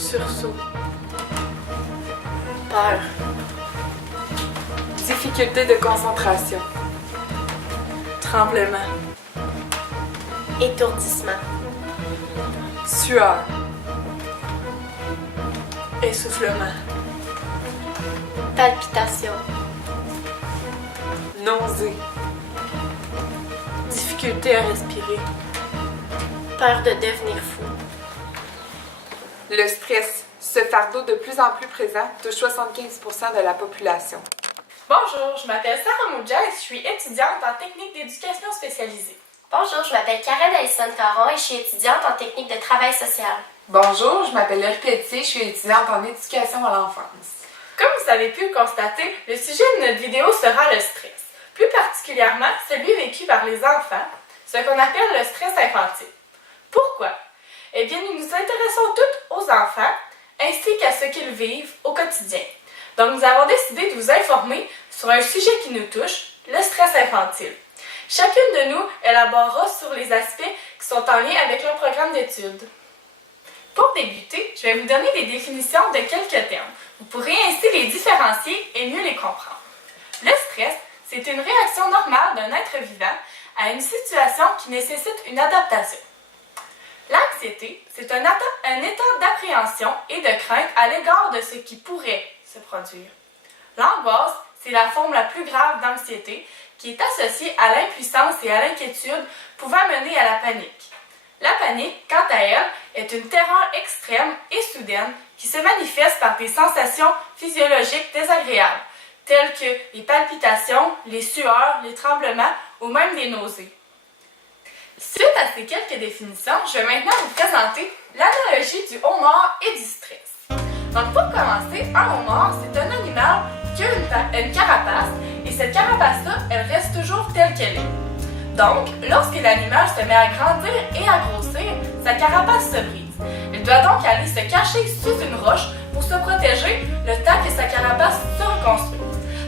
Sursaut. Peur. Difficulté de concentration. Tremblement. Étourdissement. Sueur. Essoufflement. Palpitation. Nausée. Difficulté à respirer. Peur de devenir fou. Le stress, ce fardeau de plus en plus présent, touche 75% de la population. Bonjour, je m'appelle Sarah Moudja et je suis étudiante en technique d'éducation spécialisée. Bonjour, je m'appelle Karen Alison Caron et je suis étudiante en technique de travail social. Bonjour, je m'appelle Laurie Pelletier, je suis étudiante en éducation à l'enfance. Comme vous avez pu le constater, le sujet de notre vidéo sera le stress, plus particulièrement celui vécu par les enfants, ce qu'on appelle le stress infantile. Pourquoi? Eh bien, nous nous intéressons toutes aux enfants ainsi qu'à ce qu'ils vivent au quotidien. Donc, nous avons décidé de vous informer sur un sujet qui nous touche, le stress infantile. Chacune de nous élaborera sur les aspects qui sont en lien avec leur programme d'études. Pour débuter, je vais vous donner des définitions de quelques termes. Vous pourrez ainsi les différencier et mieux les comprendre. Le stress, c'est une réaction normale d'un être vivant à une situation qui nécessite une adaptation. L'anxiété, c'est un état d'appréhension et de crainte à l'égard de ce qui pourrait se produire. L'angoisse, c'est la forme la plus grave d'anxiété qui est associée à l'impuissance et à l'inquiétude pouvant mener à la panique. La panique, quant à elle, est une terreur extrême et soudaine qui se manifeste par des sensations physiologiques désagréables, telles que les palpitations, les sueurs, les tremblements ou même des nausées. Suite à ces quelques définitions, je vais maintenant vous présenter l'analogie du homard et du stress. Donc pour commencer, un homard, c'est un animal qui a une carapace et cette carapace-là, elle reste toujours telle qu'elle est. Donc, lorsque l'animal se met à grandir et à grossir, sa carapace se brise. Il doit donc aller se cacher sous une roche pour se protéger le temps que sa carapace se reconstruit.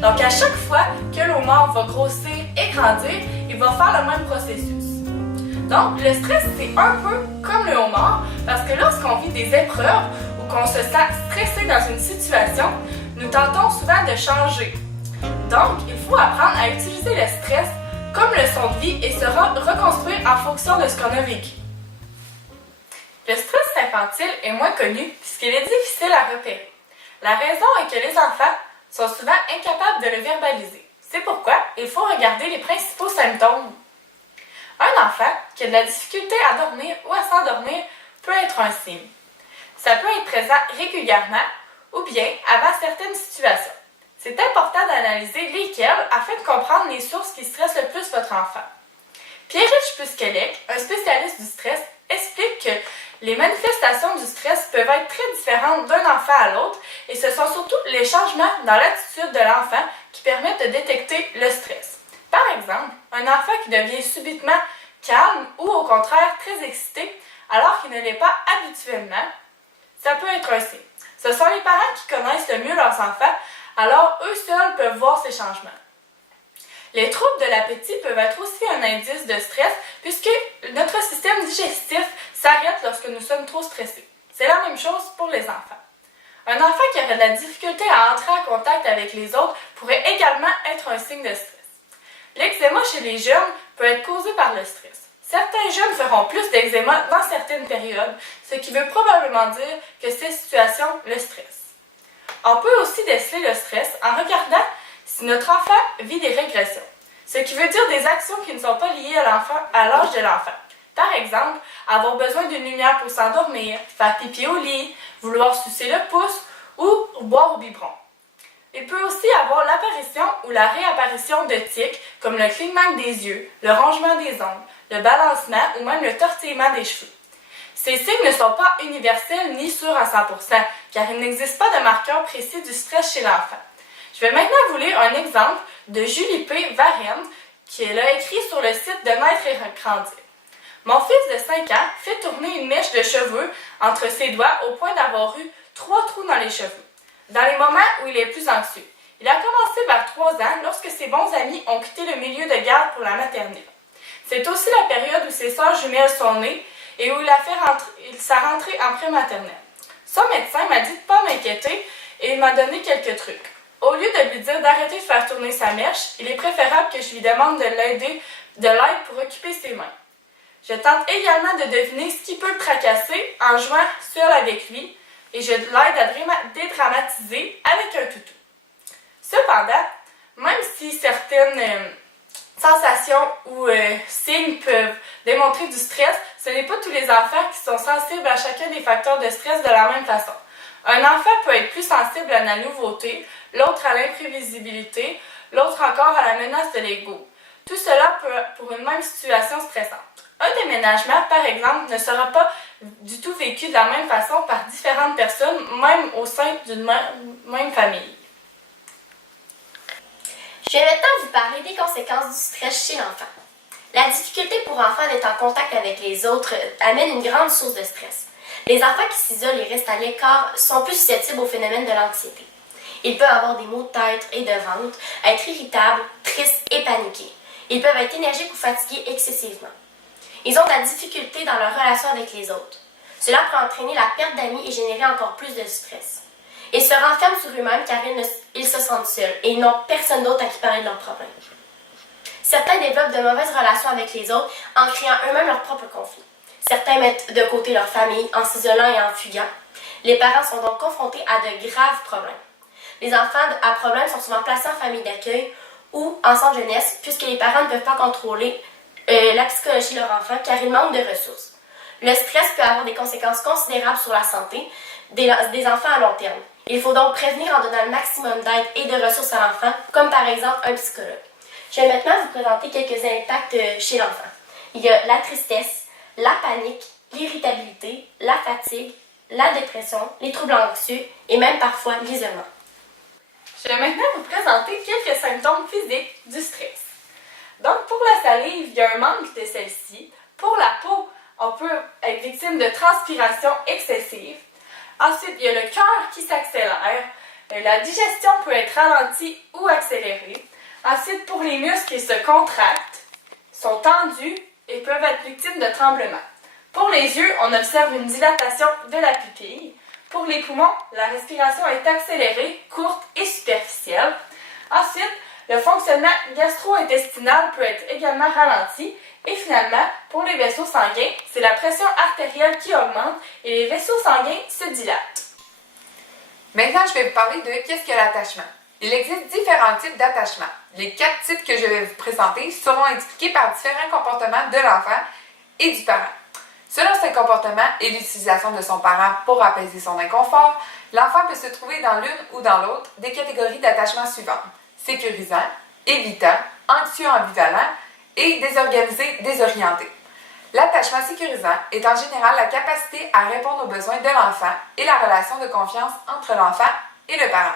Donc à chaque fois que l'homard va grossir et grandir, il va faire le même processus. Donc, le stress, c'est un peu comme le homard, parce que lorsqu'on vit des épreuves ou qu'on se sent stressé dans une situation, nous tentons souvent de changer. Donc, il faut apprendre à utiliser le stress comme leçon de vie et se reconstruire en fonction de ce qu'on a vécu. Le stress infantile est moins connu puisqu'il est difficile à repérer. La raison est que les enfants sont souvent incapables de le verbaliser. C'est pourquoi il faut regarder les principaux symptômes. Un enfant qui a de la difficulté à dormir ou à s'endormir peut être un signe. Ça peut être présent régulièrement ou bien avant certaines situations. C'est important d'analyser lesquelles afin de comprendre les sources qui stressent le plus votre enfant. Pierre-Rich Puskelec, un spécialiste du stress, explique que les manifestations du stress peuvent être très différentes d'un enfant à l'autre et ce sont surtout les changements dans l'attitude de l'enfant qui permettent de détecter le stress. Par exemple, un enfant qui devient subitement calme ou au contraire très excité alors qu'il ne l'est pas habituellement, ça peut être un signe. Ce sont les parents qui connaissent le mieux leurs enfants, alors eux seuls peuvent voir ces changements. Les troubles de l'appétit peuvent être aussi un indice de stress puisque notre système digestif s'arrête lorsque nous sommes trop stressés. C'est la même chose pour les enfants. Un enfant qui aurait de la difficulté à entrer en contact avec les autres pourrait également être un signe de stress. L'eczéma chez les jeunes peut être causé par le stress. Certains jeunes feront plus d'eczéma dans certaines périodes, ce qui veut probablement dire que ces situations le stressent. On peut aussi déceler le stress en regardant si notre enfant vit des régressions, ce qui veut dire des actions qui ne sont pas liées à l'âge de l'enfant. Par exemple, avoir besoin d'une lumière pour s'endormir, faire pipi au lit, vouloir sucer le pouce ou boire au biberon. Il peut aussi avoir l'apparition ou la réapparition de tics comme le clignement des yeux, le rongement des ongles, le balancement ou même le tortillement des cheveux. Ces signes ne sont pas universels ni sûrs à 100%, car il n'existe pas de marqueur précis du stress chez l'enfant. Je vais maintenant vous lire un exemple de Julie P. Varenne, qui a écrit sur le site de Naître et Grandir. Mon fils de 5 ans fait tourner une mèche de cheveux entre ses doigts au point d'avoir eu 3 trous dans les cheveux, dans les moments où il est plus anxieux. Il a commencé vers 3 ans lorsque ses bons amis ont quitté le milieu de garde pour la maternelle. C'est aussi la période où ses sœurs jumelles sont nées et où il s'est rentré en prématernelle. Son médecin m'a dit de ne pas m'inquiéter et il m'a donné quelques trucs. Au lieu de lui dire d'arrêter de faire tourner sa mèche, il est préférable que je lui demande de l'aide pour occuper ses mains. Je tente également de deviner ce qui peut le tracasser en jouant seul avec lui et je l'aide à dédramatiser avec un toutou. Cependant, même si certaines sensations ou signes peuvent démontrer du stress, ce n'est pas tous les enfants qui sont sensibles à chacun des facteurs de stress de la même façon. Un enfant peut être plus sensible à la nouveauté, l'autre à l'imprévisibilité, l'autre encore à la menace de l'ego. Tout cela pour une même situation stressante. Un déménagement, par exemple, ne sera pas du tout vécu de la même façon par différentes personnes, même au sein d'une même famille. Je vais maintenant vous parler des conséquences du stress chez l'enfant. La difficulté pour enfants d'être en contact avec les autres amène une grande source de stress. Les enfants qui s'isolent et restent à l'écart sont plus susceptibles au phénomène de l'anxiété. Ils peuvent avoir des maux de tête et de ventre, être irritables, tristes et paniqués. Ils peuvent être énergiques ou fatigués excessivement. Ils ont de la difficulté dans leur relation avec les autres. Cela peut entraîner la perte d'amis et générer encore plus de stress. Ils se renferment sur eux-mêmes car ils se sentent seuls et ils n'ont personne d'autre à qui parler de leurs problèmes. Certains développent de mauvaises relations avec les autres en créant eux-mêmes leurs propres conflits. Certains mettent de côté leur famille en s'isolant et en fuguant. Les parents sont donc confrontés à de graves problèmes. Les enfants à problème sont souvent placés en famille d'accueil ou en centre jeunesse puisque les parents ne peuvent pas contrôler la psychologie de leur enfant car ils manquent de ressources. Le stress peut avoir des conséquences considérables sur la santé des enfants à long terme. Il faut donc prévenir en donnant le maximum d'aide et de ressources à l'enfant, comme par exemple un psychologue. Je vais maintenant vous présenter quelques impacts chez l'enfant. Il y a la tristesse, la panique, l'irritabilité, la fatigue, la dépression, les troubles anxieux et même parfois l'isolement. Je vais maintenant vous présenter quelques symptômes physiques du stress. Donc, pour la salive, il y a un manque de celle-ci. Pour la peau, on peut être victime de transpiration excessive. Ensuite, il y a le cœur qui s'accélère. La digestion peut être ralentie ou accélérée. Ensuite, pour les muscles, ils se contractent, sont tendus et peuvent être victimes de tremblements. Pour les yeux, on observe une dilatation de la pupille. Pour les poumons, la respiration est accélérée, courte et superficielle. Ensuite, le fonctionnement gastro-intestinal peut être également ralenti. Et finalement, pour les vaisseaux sanguins, c'est la pression artérielle qui augmente et les vaisseaux sanguins se dilatent. Maintenant, je vais vous parler de qu'est-ce que l'attachement. Il existe différents types d'attachement. Les 4 types que je vais vous présenter seront expliqués par différents comportements de l'enfant et du parent. Selon ses comportements et l'utilisation de son parent pour apaiser son inconfort, l'enfant peut se trouver dans l'une ou dans l'autre des catégories d'attachement suivantes: sécurisant, évitant, anxieux ambivalent et désorganisé désorienté. L'attachement sécurisant est en général la capacité à répondre aux besoins de l'enfant et la relation de confiance entre l'enfant et le parent.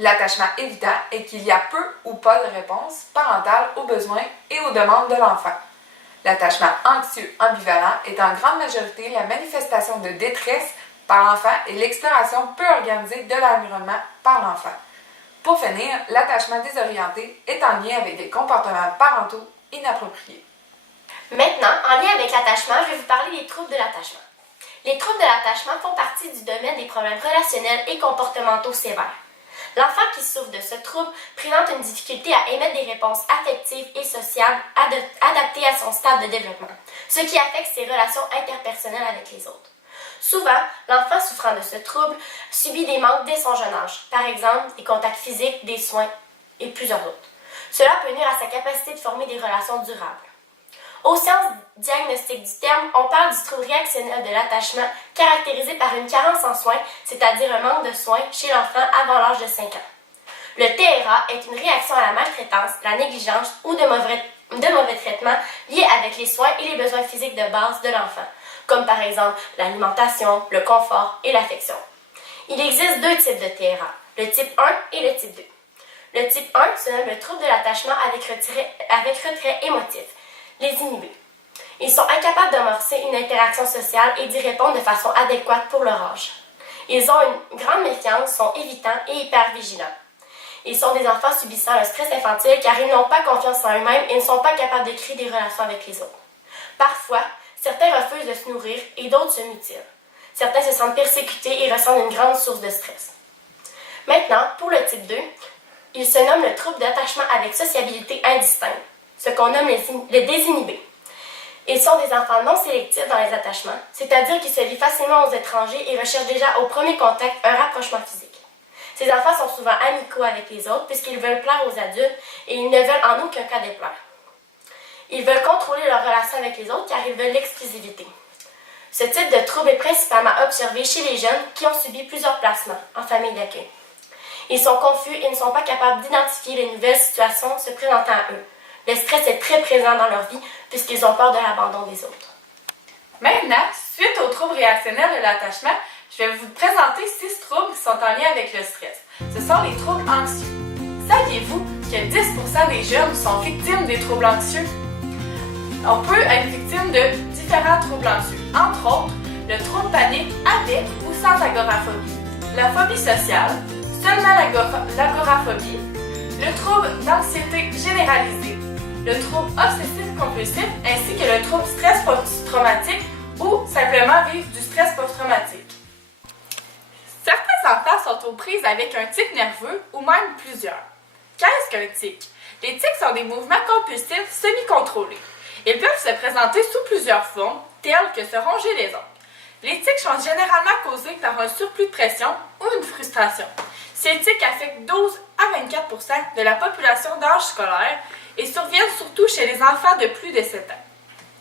L'attachement évitant est qu'il y a peu ou pas de réponse parentale aux besoins et aux demandes de l'enfant. L'attachement anxieux ambivalent est en grande majorité la manifestation de détresse par l'enfant et l'exploration peu organisée de l'environnement par l'enfant. Pour finir, l'attachement désorienté est en lien avec des comportements parentaux inappropriés. Maintenant, en lien avec l'attachement, je vais vous parler des troubles de l'attachement. Les troubles de l'attachement font partie du domaine des problèmes relationnels et comportementaux sévères. L'enfant qui souffre de ce trouble présente une difficulté à émettre des réponses affectives et sociales adaptées à son stade de développement, ce qui affecte ses relations interpersonnelles avec les autres. Souvent, l'enfant souffrant de ce trouble subit des manques dès son jeune âge, par exemple des contacts physiques, des soins et plusieurs autres. Cela peut nuire à sa capacité de former des relations durables. Aux sciences diagnostiques du terme, on parle du trouble réactionnel de l'attachement caractérisé par une carence en soins, c'est-à-dire un manque de soins chez l'enfant avant l'âge de 5 ans. Le TRA est une réaction à la maltraitance, la négligence ou de mauvais traitements liés avec les soins et les besoins physiques de base de l'enfant, comme par exemple l'alimentation, le confort et l'affection. Il existe 2 types de TRA, le type 1 et le type 2. Le type 1 se nomme le trouble de l'attachement avec retrait émotif, les inhibés. Ils sont incapables d'amorcer une interaction sociale et d'y répondre de façon adéquate pour leur âge. Ils ont une grande méfiance, sont évitants et hypervigilants. Ils sont des enfants subissant le stress infantile car ils n'ont pas confiance en eux-mêmes et ne sont pas capables de créer des relations avec les autres. Parfois, certains refusent de se nourrir et d'autres se mutilent. Certains se sentent persécutés et ressentent une grande source de stress. Maintenant, pour le type 2, il se nomme le trouble d'attachement avec sociabilité indistincte, ce qu'on nomme les désinhibés. Ils sont des enfants non sélectifs dans les attachements, c'est-à-dire qu'ils se lient facilement aux étrangers et recherchent déjà au premier contact un rapprochement physique. Ces enfants sont souvent amicaux avec les autres puisqu'ils veulent plaire aux adultes et ils ne veulent en aucun cas déplaire. Ils veulent contrôler leur relation avec les autres car ils veulent l'exclusivité. Ce type de trouble est principalement observé chez les jeunes qui ont subi plusieurs placements en famille d'accueil. Ils sont confus et ne sont pas capables d'identifier les nouvelles situations se présentant à eux. Le stress est très présent dans leur vie puisqu'ils ont peur de l'abandon des autres. Maintenant, suite aux troubles réactionnels de l'attachement, je vais vous présenter 6 troubles qui sont en lien avec le stress. Ce sont les troubles anxieux. Saviez-vous que 10% des jeunes sont victimes des troubles anxieux? On peut être victime de différents troubles anxieux, entre autres le trouble panique avec ou sans agoraphobie, la phobie sociale, seulement l'agoraphobie, le trouble d'anxiété généralisée, le trouble obsessif-compulsif ainsi que le trouble stress post-traumatique ou simplement vivre du stress post-traumatique. Certains enfants sont aux prises avec un tic nerveux ou même plusieurs. Qu'est-ce qu'un tic? Les tics sont des mouvements compulsifs semi-contrôlés. Ils peuvent se présenter sous plusieurs formes, telles que se ronger les ongles. Les tics sont généralement causés par un surplus de pression ou une frustration. Ces tics affectent 12 à 24% de la population d'âge scolaire et surviennent surtout chez les enfants de plus de 7 ans.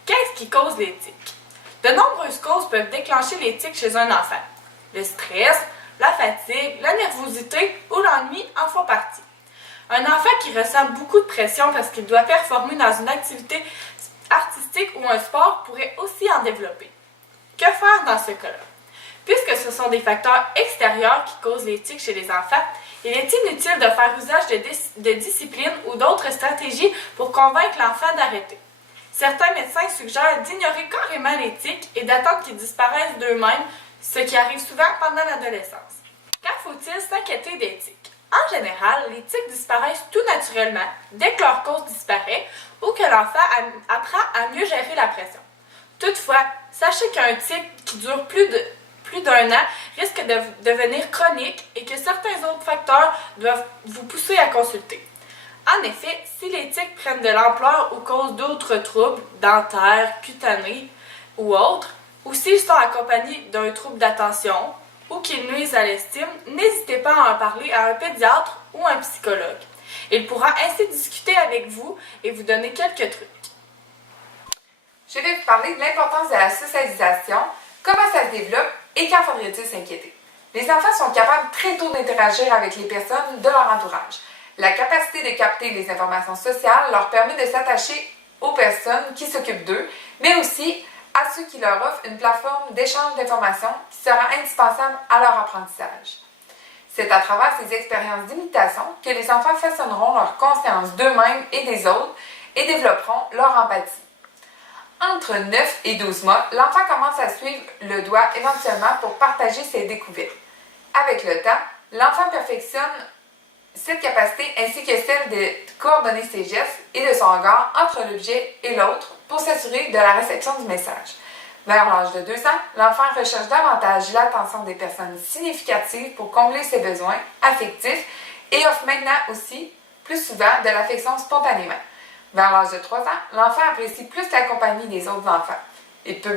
Qu'est-ce qui cause les tics? De nombreuses causes peuvent déclencher les tics chez un enfant. Le stress, la fatigue, la nervosité ou l'ennui en font partie. Un enfant qui ressent beaucoup de pression parce qu'il doit performer dans une activité artistique ou un sport pourrait aussi en développer. Que faire dans ce cas-là? Puisque ce sont des facteurs extérieurs qui causent les tics chez les enfants, il est inutile de faire usage de discipline ou d'autres stratégies pour convaincre l'enfant d'arrêter. Certains médecins suggèrent d'ignorer carrément les tics et d'attendre qu'ils disparaissent d'eux-mêmes, ce qui arrive souvent pendant l'adolescence. Quand faut-il s'inquiéter des tics? En général, les tics disparaissent tout naturellement dès que leur cause disparaît ou que l'enfant apprend à mieux gérer la pression. Toutefois, sachez qu'un tic qui dure plus d'un an risque de devenir chronique et que certains autres facteurs doivent vous pousser à consulter. En effet, si les tics prennent de l'ampleur ou causent d'autres troubles dentaires, cutanés ou autres, ou s'ils sont accompagnés d'un trouble d'attention ou qu'ils nuisent à l'estime, n'hésitez pas à en parler à un pédiatre ou un psychologue. Il pourra ainsi discuter avec vous et vous donner quelques trucs. Je vais vous parler de l'importance de la socialisation, comment ça se développe et quand faudrait-il s'inquiéter. Les enfants sont capables très tôt d'interagir avec les personnes de leur entourage. La capacité de capter les informations sociales leur permet de s'attacher aux personnes qui s'occupent d'eux, mais aussi à ceux qui leur offrent une plateforme d'échange d'informations qui sera indispensable à leur apprentissage. C'est à travers ces expériences d'imitation que les enfants façonneront leur conscience d'eux-mêmes et des autres et développeront leur empathie. Entre 9 et 12 mois, l'enfant commence à suivre le doigt éventuellement pour partager ses découvertes. Avec le temps, l'enfant perfectionne cette capacité ainsi que celle de coordonner ses gestes et de son regard entre l'objet et l'autre pour s'assurer de la réception du message. Vers l'âge de 2 ans, l'enfant recherche davantage l'attention des personnes significatives pour combler ses besoins affectifs et offre maintenant aussi, plus souvent, de l'affection spontanément. Vers l'âge de 3 ans, l'enfant apprécie plus la compagnie des autres enfants. Il peut